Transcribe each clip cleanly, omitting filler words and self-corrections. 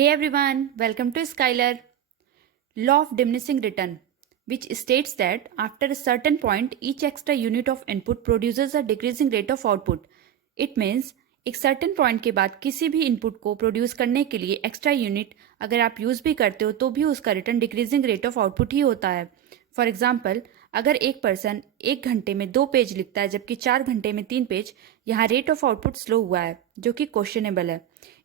Hey everyone, welcome to Skylar. Law of diminishing return, which states that after a certain point, each extra unit of input produces a decreasing rate of output. It means एक certain point के बाद किसी भी input को produce करने के लिए extra unit अगर आप यूज़ भी करते हो तो भी उसका return decreasing rate of output ही होता है. फॉर एग्जाम्पल, अगर एक पर्सन 1 घंटे में 2 पेज लिखता है जबकि 4 घंटे में 3 पेज, यहाँ रेट ऑफ आउटपुट स्लो हुआ है जो कि क्वेश्चनेबल है.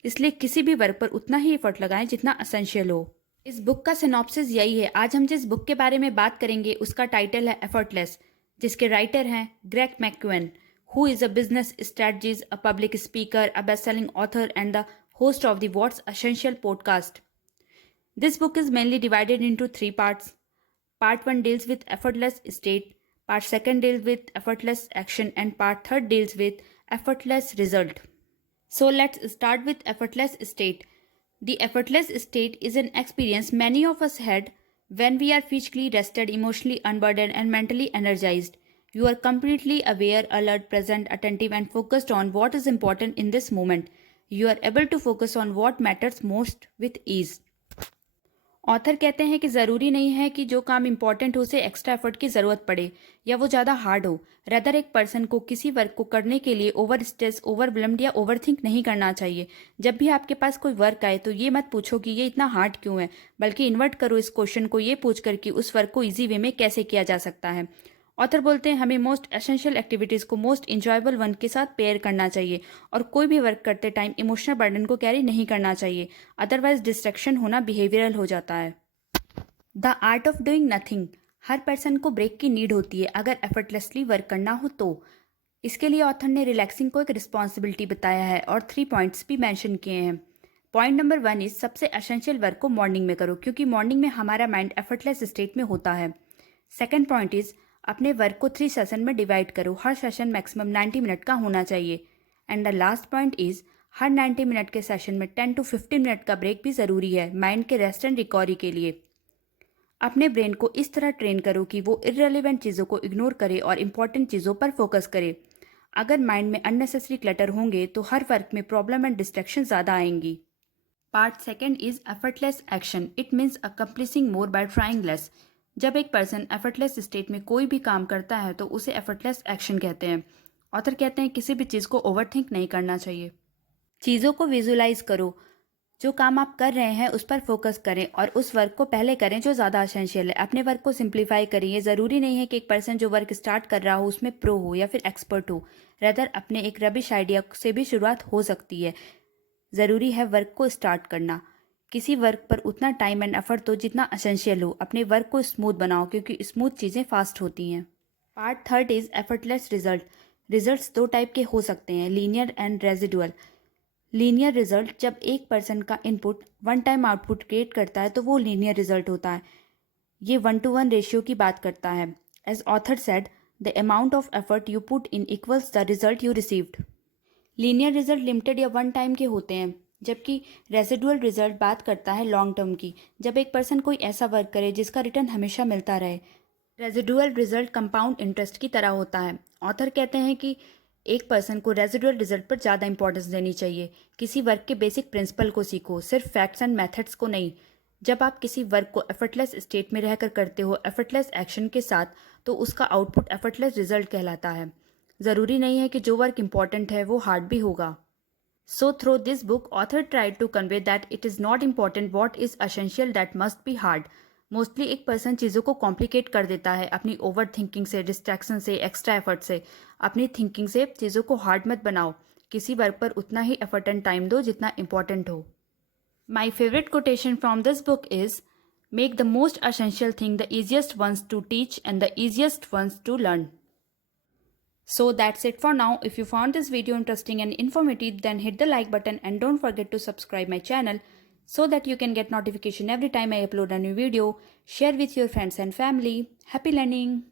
इसलिए किसी भी वर्क पर उतना ही एफर्ट लगाएं जितना असेंशियल हो. इस बुक का सिनॉप्सिस यही है. आज हम जिस बुक के बारे में बात करेंगे उसका टाइटल है एफर्टलेस, जिसके राइटर हैं Greg मैक्यूएन, who is a business strategist, a public speaker, a best-selling author, and the host of the What's Essential podcast. This book is mainly divided into 3 parts. Part 1 deals with effortless state, Part 2 deals with effortless action, and Part 3 deals with effortless result. So let's start with effortless state. The effortless state is an experience many of us had when we are physically rested, emotionally unburdened, and mentally energized. You are completely aware, alert, present, attentive, and focused on what is important in this moment. You are able to focus on what matters most with ease. Author कहते हैं कि ज़रूरी नहीं है कि जो काम important हो उसे एक्स्ट्रा एफर्ट की ज़रूरत पड़े या वो ज़्यादा हार्ड हो. रेदर एक पर्सन को किसी वर्क को करने के लिए ओवर स्ट्रेस, ओवरवेल्म्ड या ओवरथिंक नहीं करना चाहिए. जब भी आपके पास कोई वर्क आए तो ये मत पूछो कि ये इतना हार्ड क्यों है, बल्कि इन्वर्ट करो इस क्वेश्चन को ये पूछकर कि उस वर्क को ईजी वे में कैसे किया जा सकता है. ऑथर बोलते हैं हमें मोस्ट एसेंशियल एक्टिविटीज़ को मोस्ट इंजॉयबल वन के साथ पेयर करना चाहिए और कोई भी वर्क करते टाइम इमोशनल बर्डन को कैरी नहीं करना चाहिए, अदरवाइज डिस्ट्रैक्शन होना बिहेवियरल हो जाता है. The art of doing nothing. Her person को ब्रेक की नीड होती है अगर एफर्टलेसली वर्क करना हो तो. इसके लिए ऑथर ने रिलैक्सिंग को एक रिस्पॉन्सिबिलिटी बताया है और 3 पॉइंट्स भी मेंशन किए हैं. पॉइंट नंबर 1 इज सबसे एसेंशियल वर्क को मॉर्निंग में करो क्योंकि मॉर्निंग में हमारा माइंड एफर्टलेस स्टेट में होता है. सेकेंड पॉइंट इज अपने वर्क को 3 सेशन में डिवाइड करो. हर सेशन मैक्सिमम 90 मिनट का होना चाहिए. And the last point is her 90 minute के सेशन में 10 to 15 मिनट का ब्रेक भी ज़रूरी है माइंड के रेस्ट एंड रिकवरी के लिए. अपने ब्रेन को इस तरह ट्रेन करो कि वो इररेलेवेंट चीज़ों को इग्नोर करे और इम्पॉर्टेंट चीज़ों पर फोकस करे. अगर माइंड में अननेसेसरी क्लटर होंगे तो हर वर्क में प्रॉब्लम एंड डिस्ट्रैक्शन ज़्यादा आएंगी. Part 2 is effortless action. It means accomplishing more by trying less. जब एक पर्सन एफर्टलेस स्टेट में कोई भी काम करता है तो उसे एफर्टलेस एक्शन कहते हैं. ऑथर कहते हैं किसी भी चीज़ को ओवरथिंक नहीं करना चाहिए. चीज़ों को विजुलाइज करो. जो काम आप कर रहे हैं उस पर फोकस करें और उस वर्क को पहले करें जो ज़्यादा एसेंशियल है. अपने वर्क को सिंप्लीफाई करें. ये ज़रूरी नहीं है कि एक पर्सन जो वर्क स्टार्ट कर रहा हो उसमें प्रो हो या फिर एक्सपर्ट हो. रेदर अपने एक रबिश आइडिया से भी शुरुआत हो सकती है. ज़रूरी है वर्क को स्टार्ट करना. किसी वर्क पर उतना टाइम एंड एफर्ट दो जितना एसेंशियल हो. अपने वर्क को स्मूथ बनाओ क्योंकि स्मूथ चीज़ें फास्ट होती हैं. Part 3 is effortless result. Results 2 type के हो सकते हैं, linear and residual. Linear result जब एक पर्सन का input one time output create करता है तो वो लीनियर रिजल्ट होता है. ये 1:1 रेशियो की बात करता है. As author said the amount of effort you put in equals the result you received. Linear result limited या वन टाइम के होते हैं जबकि रेसिडुअल रिजल्ट बात करता है लॉन्ग टर्म की, जब एक पर्सन कोई ऐसा वर्क करे जिसका रिटर्न हमेशा मिलता रहे. रेसिडुअल रिजल्ट कंपाउंड इंटरेस्ट की तरह होता है. ऑथर कहते हैं कि एक पर्सन को रेसिडुअल रिजल्ट पर ज़्यादा इंपॉर्टेंस देनी चाहिए. किसी वर्क के बेसिक प्रिंसिपल को सीखो, सिर्फ फैक्ट्स एंड मेथड्स को नहीं. जब आप किसी वर्क को एफर्टलेस स्टेट में रहकर करते हो एफर्टलेस एक्शन के साथ तो उसका आउटपुट एफर्टलेस रिजल्ट कहलाता है. ज़रूरी नहीं है कि जो वर्क इंपॉर्टेंट है वो हार्ड भी होगा. So through this book, author tried to convey that it is not important what is essential that must be hard. Mostly एक पर्सन चीज़ों को कॉम्प्लिकेट कर देता है अपनी ओवर थिंकिंग से, डिस्ट्रैक्शन से, एक्स्ट्रा एफर्ट से. अपनी थिंकिंग से चीज़ों को हार्ड मत बनाओ. किसी वर्क पर उतना ही एफर्ट एंड टाइम दो जितना इंपॉर्टेंट हो. My favourite quotation from this book is make the most essential thing the easiest ones to teach and the easiest ones to learn. So that's it for now. If you found this video interesting and informative, then hit the like button and don't forget to subscribe my channel so that you can get notification every time I upload a new video. Share with your friends and family. Happy learning!